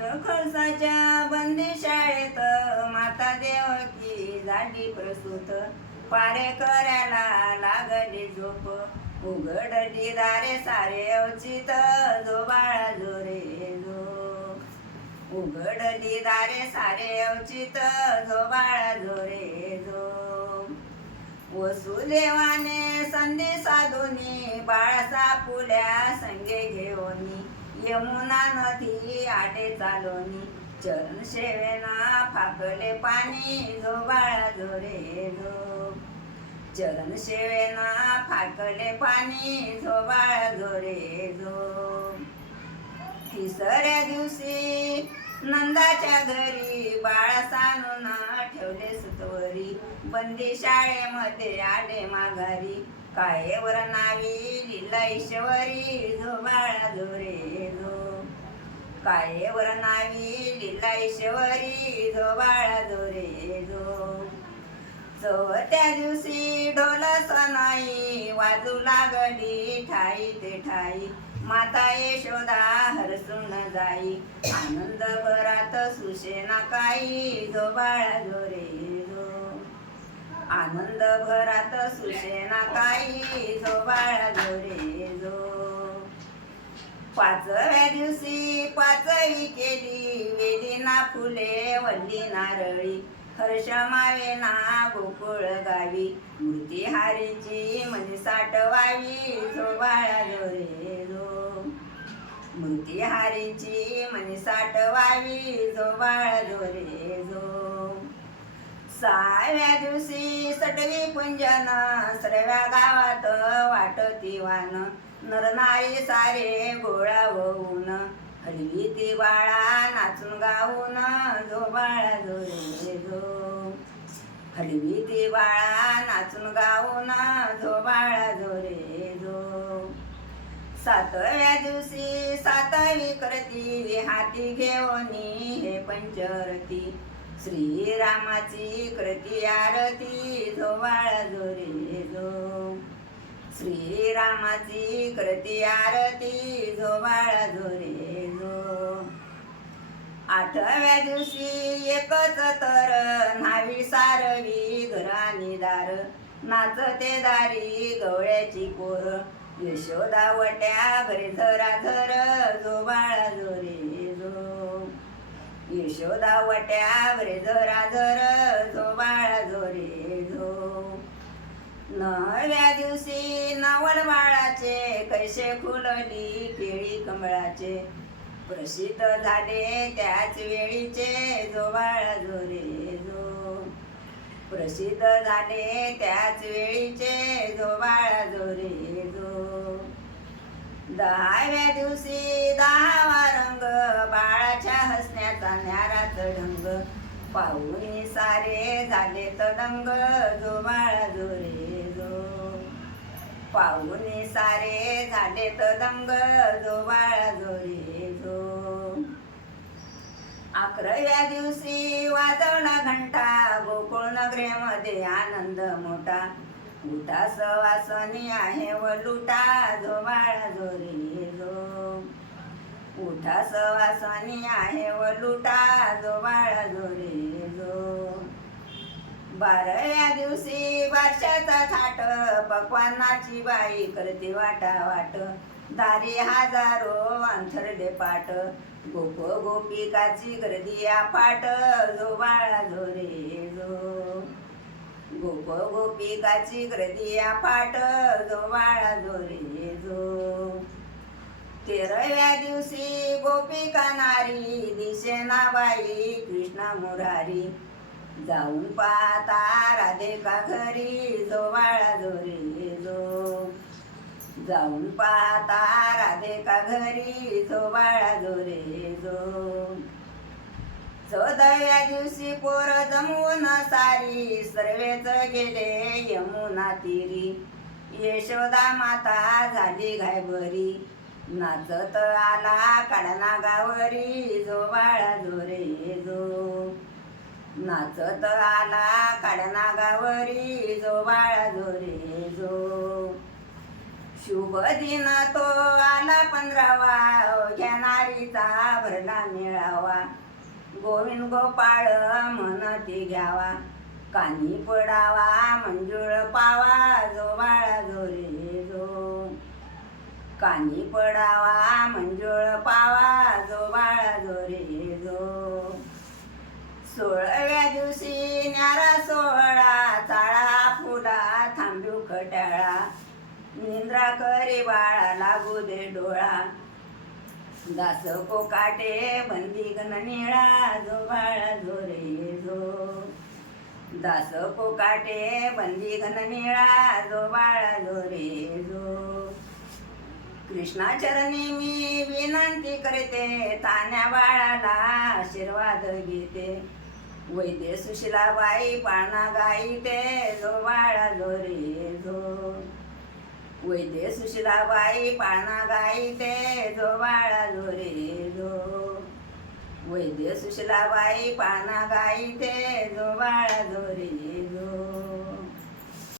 खळसाच्या बंदी शाळेत माता देवकी झाली प्रसूत. पारेकऱ्याला लागली झोप, उघडली दारे सारे अवचित. जो बाळा जो रे जो, उघडली दारे सारे अवचित. जो बाळा जो रे जो. वसुदेवाने संधी साधुनी बाळाचा पुल्या संगे घेऊनी. यमुना नदी आटे चालोनी, चरण सेवेना फाकले पाणी. जो बाळा जो रे जो, चरण सेवेना फाकले पाणी. जो बाळा जो रे जो. तिसऱ्या दिवशी नंदाच्या घरी बाळा सानून ठेवले सुतवरी. बंदी शाळेमध्ये आले माघारी, कायेवर नावी लीला ईश्वरी. जो बाळा जो रे जो, कायेवर नावी लीला ईश्वरी. जो बाळा जो रे जो. चौथ्या दिवशी ढोल सनाई वाजू लागली ठाई ते ठाई. माता यशोदा हरसून जाई, आनंद भरात सुशेना काही. जो बाळा जो रे जो, आनंद भरात सुशेना काही. जो बाळा जो रे जो. पाचव्या दिवशी पाचवी केली, वेली ना फुले वल्ली नारळी. हर्ष मावेना गोकुळ गावी, मूर्तिहारीची मनी साठवावी. जो बाळा जो रे जो, मूर्तिहारीची मनी साठवावी. जो बाळा जो रे जो. सहाव्या दिवशी सटवी पूंजन, सर्व्या गावात वाटती वान. नरनारी सारे गोळा होऊन, हलवी ती बाळा नाचून गाऊन. जो बाळा जो रे जो, हलवी ती बाळा नाचून गाऊन. जो बाळा जो रे जो. सातव्या दिवशी सातवी करती, हाती घेऊनी हे पंचरती. श्रीरामाची कृती आरती. जो बाळा जो रे जो, श्रीरामाची कृती आरती. जो बाळा जो रे जो. आठव्या दिवशी एकच तर न्हावी सारवी घरानी दार. नाचते दारी गवळ्याची पोर, यशोदा वट्या घरी धराधर. जो बाळा जो रे जो, यशोदा वट्या घरी धराधर. जो बाळा जो रे जो. नवव्या दिवशी नावल बाळाचे, कैसे फुलली केळी कमळाचे. प्रसिद्ध झाले त्याच वेळीचे. जो बाळा जो रे जो, प्रसिद्ध झाले त्याच वेळीचे. जो बाळा जो रे जो. दहाव्या दिवशी दहावा रंग, बाळाच्या हसण्याचा न्याराच ढंग. पाहुणी सारे झाले तदंग. जो बाळा जो रे जो, पाहुणी सारे झाले तदंग. जो बाळा जो रे जो. अकराव्या दिवशी वाजवला घंटा, गोकुळ नगरीमध्ये आनंद मोठा. उठा सवासनी आहे व लुटा. जो बाळा जो रे जो, उठा सवासनी आहे व लुटा. जो बाळा जो रे जो. बाराव्या दिवशी बारशाचा थाट, पक्वान्नाची बाई करते वाटा वाट. दारी हजारो अंथरले पाट, गोप गोपिकाची गर्दी अफाट. जो बाळा जो रे जो, गोप गोपिकाची गर्दी अफाट. जो बाळा जो रे जो. तेराव्या दिवशी गोपिका नारी, दिसेना बाई कृष्णा मुरारी. जाऊन पाहता राधिका घरी. जो बाळा जो रे जो, जाऊन पाहता राधिका घरी. जो बाळा जो रे जो. 14व्या दिवशी पोर जमवून सारी, सर्वेच गेले यमुना तीरी. यशोदा माता झाली घायबरी, नाचत आला काढना गावरी. जो बाळा जो रे जो, नाचत आला काढना गावरी. जो बाळा जो रे जो. शुभ दिन तो आला 15वा, घेणारी गोडीचा भरला मेळावा गोविंद गोपाळ म्हणती घ्यावा कानी पडावा मंजुळ पावा जो बाळा जो रे जो कानी पडावा मंजुळ पावा जो बाळा जो रे जो 16व्या दिवशी न्यारा सोहळा चाळा फुला थांबू खट्याळा निंद्रा करी बाळा लागू दे डोळा दास कोकाटे बंदी गण निळा जो बाळा जो रे जो दास कोकाटे बंदी गण निळा जो बाळा जो रे जो कृष्णाचरणी मी विनंती करते तान्या बाळाला आशीर्वाद घेते वैद्य सुशिलाबाई पाळणा गाईते जो बाळा जो रे जो वैद्य सुशिलाबाई पाळणा गाईते जो बाळा जो रे जो वैद्य सुशिलाबाई पाळणा गाईते जो बाळा जो रे